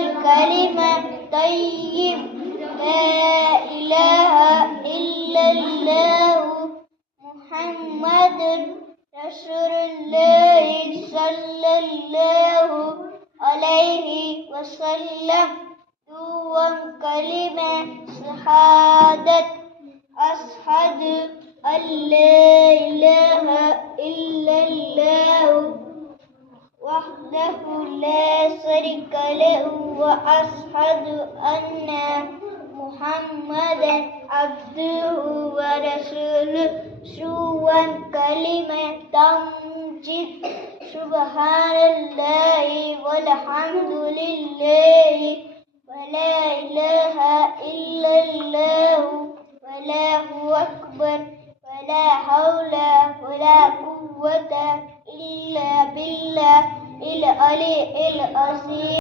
الكلمة الطيب لا إله إلا الله محمد رسول الله صلى الله عليه وسلم دوام كلمة شهادة أشهد أن لا إله إلا الله وحده لا شريك له وأشهد أن محمدا عبده ورسوله سوى كلمة تمجد سبحان الله والحمد لله ولا إله إلا الله والله أكبر ولا حول ولا قوة إلا بالله العلي العظيم.